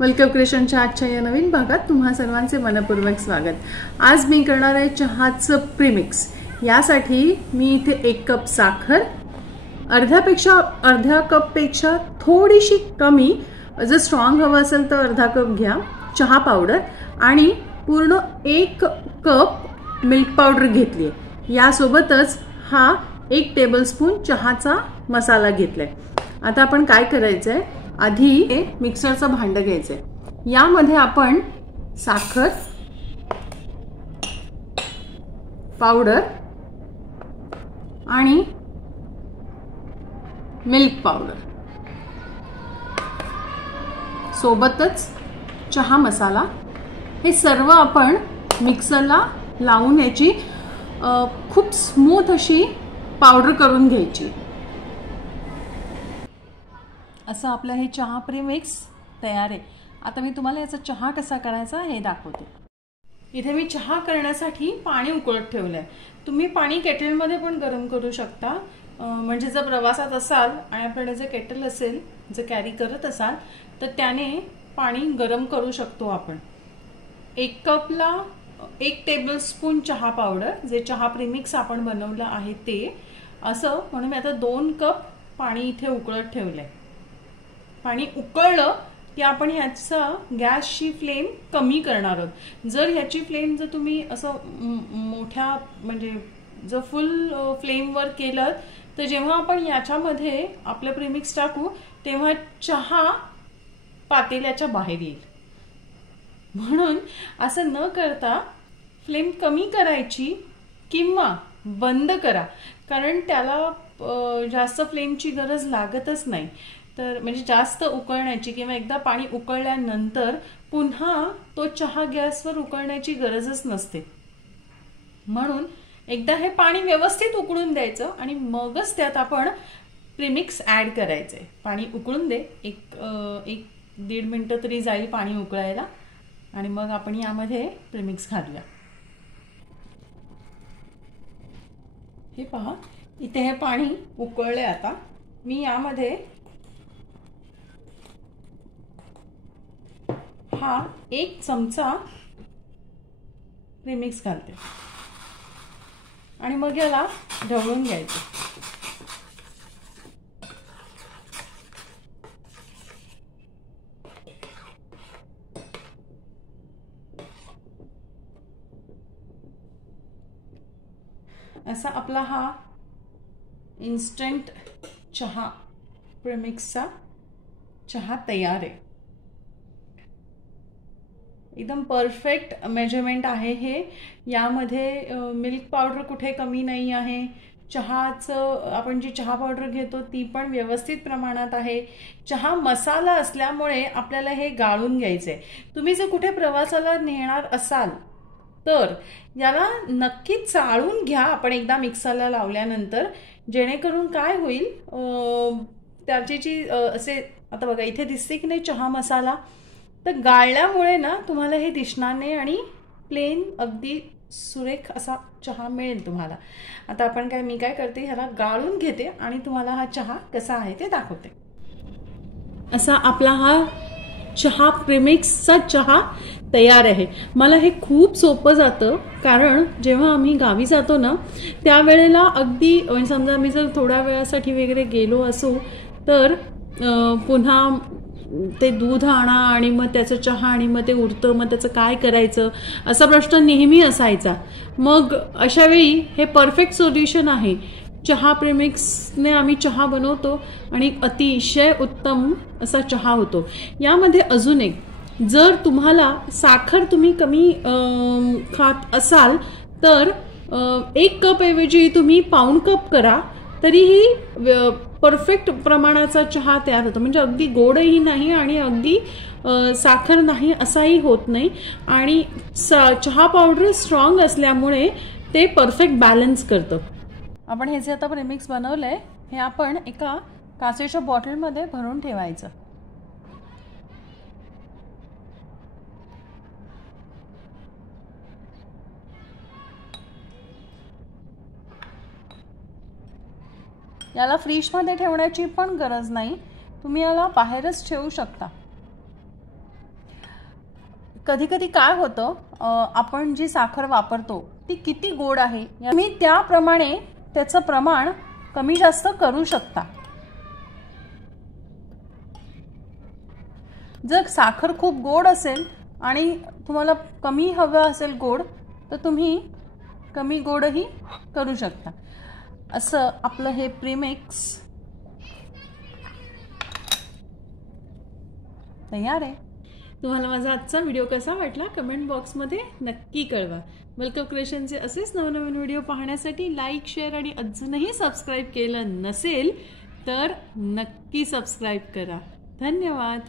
Welcome क्रिएशनच्या आजच्या या नवीन भागात तुम्हा सर्वांचे मनपूर्वक स्वागत। आज मी करणार आहे चहाचं प्रीमिक्स। यासाठी मी इथे 1 कप साखर, अर्ध्या कप पेक्षा थोडीशी कमी, जर स्ट्रॉंग हवा असेल तर अर्धा कप घ्या, चहा पावडर आणि पूर्ण 1 कप मिल्क पावडर घेतली आहे। यासोबतच हा 1 टेबलस्पून चहाचा मसाला घेतलाय। आता आपण काय करायचंय, आधी मिक्सरचं भांड घ्यायचंय। यामध्ये आपण साखर, पावडर आणि मिल्क पावडर सोबतच चहा मसाला हे सर्व आपण मिक्सरला लावून याची खूप स्मूथ अशी पावडर करून घ्यायची। असं आपलं हे चहा प्रीमिक्स तयार आहे। आता मी तुम्हाला याचा चहा कसा करायचा हे दाखवते। इथे मी चहा करण्यासाठी पाणी उकळत ठेवलंय। तुम्ही पाणी केटलमध्ये पण गरम करू शकता, म्हणजे जर प्रवासात असाल आणि आपल्याकडे जे केटल असेल, जर कॅरी करत असाल तर त्याने पाणी गरम करू शकतो आपण। 1 कपला 1 टेबलस्पून चहा पावडर, जे चहा प्रीमिक्स आपण बनवलं आहे ते, असं म्हणून मी आता 2 कप पाणी इथे उकळत ठेवलंय। पाणी उकळलं की आपण ह्याचा गॅसची फ्लेम कमी करणार आहोत। जर ह्याची फ्लेम जर तुम्ही असं मोठ्या म्हणजे जर फुल फ्लेमवर केलं तर जेव्हा आपण याच्यामध्ये आपलं प्रीमिक्स टाकू तेव्हा चहा पातेल्याच्या बाहेर येईल। म्हणून असं न करता फ्लेम कमी करायची किंवा बंद करा, कारण त्याला जास्त फ्लेमची गरज लागतच नाही। तर म्हणजे जास्त उकळण्याची किंवा एकदा पाणी उकळल्यानंतर पुन्हा तो चहा गॅसवर उकळण्याची गरजच नसते। म्हणून एकदा हे पाणी व्यवस्थित उकळून द्यायचं आणि मगच त्यात आपण प्रीमिक्स ऍड करायचंय। पाणी उकळून दे, एक 1-1.5 मिनिटं तरी जाईल पाणी उकळायला, आणि मग आपण यामध्ये प्रीमिक्स घालूया। हे पहा, इथे हे पाणी उकळले। आता मी यामध्ये हा 1 चमचा प्रीमिक्स घालते आणि मग याला ढवळून घ्यायचं। असा आपला हा इन्स्टंट चहा प्रीमिक्सचा चहा तयार आहे। एकदम परफेक्ट मेजरमेंट आहे हे। यामध्ये मिल्क पावडर कुठे कमी नाही आहे। चहाचं आपण जी चहा पावडर घेतो ती पण व्यवस्थित प्रमाणात आहे। चहा मसाला असल्यामुळे आपल्याला हे गाळून घ्यायचंय। तुम्ही जर कुठे प्रवासाला नेणार असाल तर याला नक्की चाळून घ्या आपण एकदा मिक्सरला लावल्यानंतर, जेणेकरून काय होईल, त्याची जी असे आता बघा इथे दिसते की नाही चहा मसाला, तर गाळल्यामुळे ना तुम्हाला हे दिसणार नाही आणि प्लेन अगदी सुरेख असा चहा मिळेल तुम्हाला। आता आपण मी काय करते, ह्याला गाळून घेते आणि तुम्हाला हा चहा कसा आहे ते दाखवते। असा आपला हा चहा प्रीमिक्सचा चहा तयार आहे। मला हे खूप सोपं जातं, कारण जेव्हा आम्ही गावी जातो ना त्यावेळेला अगदी समजा मी जर थोड्या वेळासाठी वगैरे गेलो असो तर पुन्हा ते दूध आणा आणि मग त्याचं चहा आणि मग ते उरतं, मग त्याचं काय करायचं असा प्रश्न नेहमी असायचा। मग अशा वेळी हे परफेक्ट सोल्युशन आहे। चहा प्रीमिक्सने आम्ही चहा बनवतो आणि अतिशय उत्तम असा चहा होतो। यामध्ये अजून एक, जर तुम्हाला साखर तुम्ही कमी खात असाल तर 1 कप ऐवजी तुम्ही पाऊण कप करा, तरीही परफेक्ट प्रमाणाचा चहा तयार होतो। म्हणजे अगदी गोडही नाही आणि अगदी साखर नाही असाही होत नाही, आणि चहा पावडर स्ट्रॉंग असल्यामुळे ते परफेक्ट बॅलन्स करतं। आपण हे जे आता प्रीमिक्स बनवलंय हे आपण एका काचेच्या बॉटलमध्ये भरून ठेवायचं। याला फ्रीजमध्ये ठेवण्याची पण गरज नाही, तुम्ही याला बाहेरच ठेवू शकता। कधी कधी काय होतं, आपण जी साखर वापरतो ती किती गोड आहे तुम्ही त्याप्रमाणे त्याचं प्रमाण कमी जास्त करू शकता. जर साखर खूप गोड असेल आणि तुम्हाला कमी हवं असेल गोड, तर तुम्ही कमी गोडही करू शकता. असं आपलं हे प्रीमिक्स तयार आहे. तुम्हाला माझा आजचा व्हिडिओ कसा वाटला कमेंट बॉक्समध्ये नक्की कळवा. वेलकम क्रिएशनचे असेच नवनवीन व्हिडिओ पाहण्यासाठी लाईक, शेअर आणि अजूनही सबस्क्राईब केलं नसेल तर नक्की सबस्क्राईब करा. धन्यवाद.